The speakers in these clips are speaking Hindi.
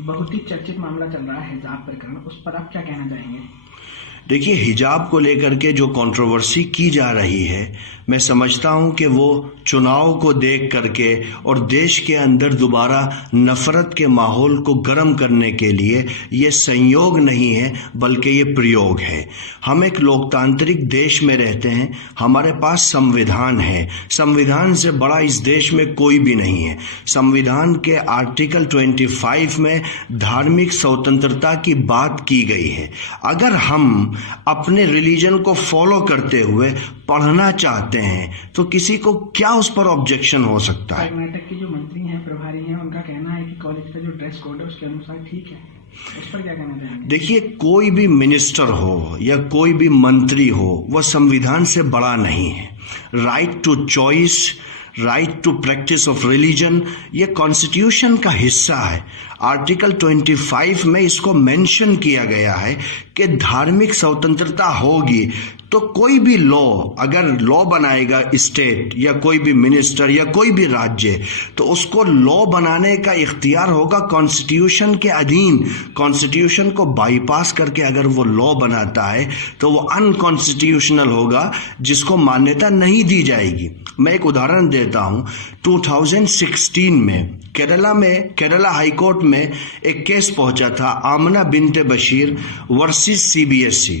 बहुत ही चर्चित मामला चल रहा है हिजाब प्रकरण, उस पर आप क्या कहना चाहेंगे? देखिए, हिजाब को लेकर के जो कंट्रोवर्सी की जा रही है, मैं समझता हूं कि वो चुनाव को देख करके और देश के अंदर दोबारा नफरत के माहौल को गर्म करने के लिए ये संयोग नहीं है, बल्कि ये प्रयोग है। हम एक लोकतांत्रिक देश में रहते हैं, हमारे पास संविधान है। संविधान से बड़ा इस देश में कोई भी नहीं है। संविधान के आर्टिकल 25 में धार्मिक स्वतंत्रता की बात की गई है। अगर हम अपने रिलीजन को फॉलो करते हुए पढ़ना चाहते हैं तो किसी को क्या उस पर ऑब्जेक्शन हो सकता है? कर्नाटक के जो मंत्री हैं, प्रभारी हैं, उनका कहना है कि कॉलेज का जो ड्रेस कोड है उसके अनुसार ठीक है। उस पर क्या कहना चाहेंगे? देखिए, कोई भी मिनिस्टर हो या कोई भी मंत्री हो, वह संविधान से बड़ा नहीं है। Right to choice, right to practice of religion, ये कॉन्स्टिट्यूशन का हिस्सा है। आर्टिकल 25 में इसको मेंशन किया गया है कि धार्मिक स्वतंत्रता होगी तो कोई भी लॉ, अगर लॉ बनाएगा स्टेट या कोई भी मिनिस्टर या कोई भी राज्य, तो उसको लॉ बनाने का इख्तियार होगा कॉन्स्टिट्यूशन के अधीन। कॉन्स्टिट्यूशन को बाईपास करके अगर वो लॉ बनाता है तो वो अनकॉन्स्टिट्यूशनल होगा, जिसको मान्यता नहीं दी जाएगी। मैं एक उदाहरण देता हूं। 2016 में केरला हाईकोर्ट में एक केस पहुंचा था, आमना बिनते बशीर वर्सेस CBSE।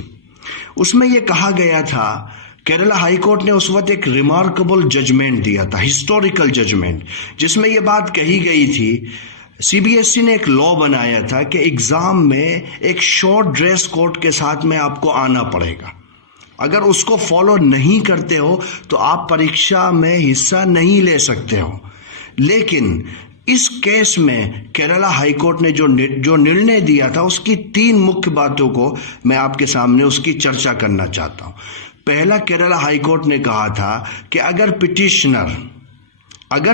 उसमें यह कहा गया था, केरला हाईकोर्ट ने उस वक्त एक रिमार्केबल जजमेंट दिया था, हिस्टोरिकल जजमेंट, जिसमें यह बात कही गई थी, CBSE ने एक लॉ बनाया था कि एग्जाम में एक शॉर्ट ड्रेस कोड के साथ में आपको आना पड़ेगा। अगर उसको फॉलो नहीं करते हो तो आप परीक्षा में हिस्सा नहीं ले सकते हो। लेकिन इस केस में केरला हाईकोर्ट ने जो निर्णय दिया था, उसकी 3 मुख्य बातों को मैं आपके सामने उसकी चर्चा करना चाहता हूं। पहला, केरला हाईकोर्ट ने कहा था कि अगर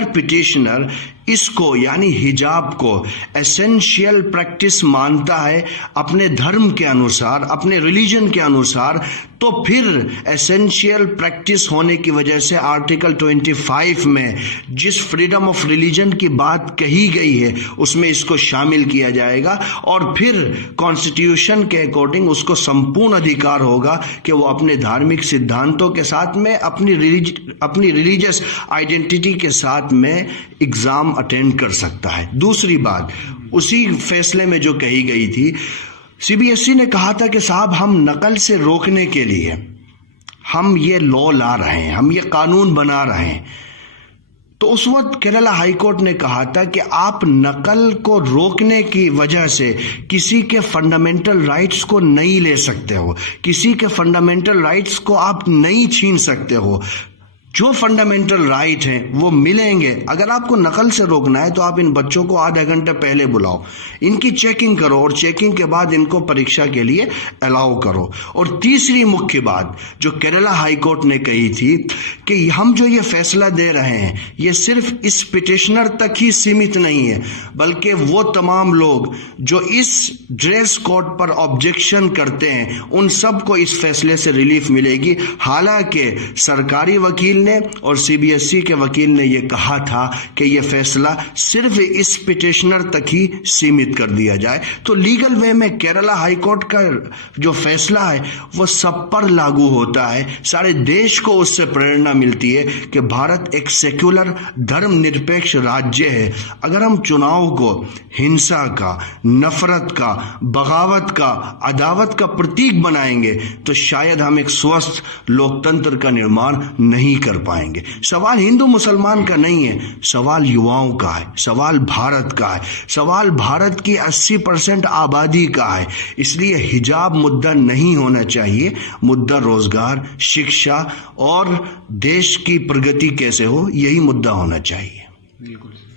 पिटिशनर इसको यानी हिजाब को एसेंशियल प्रैक्टिस मानता है अपने धर्म के अनुसार, अपने रिलीजन के अनुसार, तो फिर एसेंशियल प्रैक्टिस होने की वजह से आर्टिकल 25 में जिस फ्रीडम ऑफ रिलीजन की बात कही गई है उसमें इसको शामिल किया जाएगा और फिर कॉन्स्टिट्यूशन के अकॉर्डिंग उसको संपूर्ण अधिकार होगा कि वो अपने धार्मिक सिद्धांतों के साथ में अपनी रिलीजियस आइडेंटिटी के साथ में एग्जाम अटेंड कर सकता है। दूसरी बात, उसी फैसले में जो कही गई थी, CBSE ने कहा था कि साहब, हम नकल से रोकने के लिए हम ये लॉ ला रहे हैं, हम ये कानून बना रहे हैं। तो उस वक्त केरला हाईकोर्ट ने कहा था कि आप नकल को रोकने की वजह से किसी के फंडामेंटल राइट्स को नहीं ले सकते हो, किसी के फंडामेंटल राइट्स को आप नहीं छीन सकते हो। जो फंडामेंटल राइट हैं वो मिलेंगे। अगर आपको नकल से रोकना है तो आप इन बच्चों को आधा घंटे पहले बुलाओ, इनकी चेकिंग करो और चेकिंग के बाद इनको परीक्षा के लिए अलाउ करो। और तीसरी मुख्य बात जो केरला हाईकोर्ट ने कही थी कि हम जो ये फैसला दे रहे हैं ये सिर्फ इस पिटिशनर तक ही सीमित नहीं है, बल्कि वो तमाम लोग जो इस ड्रेस कोड पर ऑब्जेक्शन करते हैं उन सबको इस फैसले से रिलीफ मिलेगी। हालांकि सरकारी वकील ने और CBSE के वकील ने यह कहा था कि यह फैसला सिर्फ इस पिटिशनर तक ही सीमित कर दिया जाए। तो लीगल वे में केरला हाईकोर्ट का जो फैसला है वो सब पर लागू होता है। सारे देश को उससे प्रेरणा मिलती है कि भारत एक सेक्युलर धर्मनिरपेक्ष राज्य है। अगर हम चुनाव को हिंसा का, नफरत का, बगावत का, अदावत का प्रतीक बनाएंगे तो शायद हम एक स्वस्थ लोकतंत्र का निर्माण नहीं कर पाएंगे। सवाल हिंदू मुसलमान का नहीं है, सवाल युवाओं का है, सवाल भारत का है, सवाल भारत की 80% आबादी का है। इसलिए हिजाब मुद्दा नहीं होना चाहिए, मुद्दा रोजगार, शिक्षा और देश की प्रगति कैसे हो, यही मुद्दा होना चाहिए। बिल्कुल।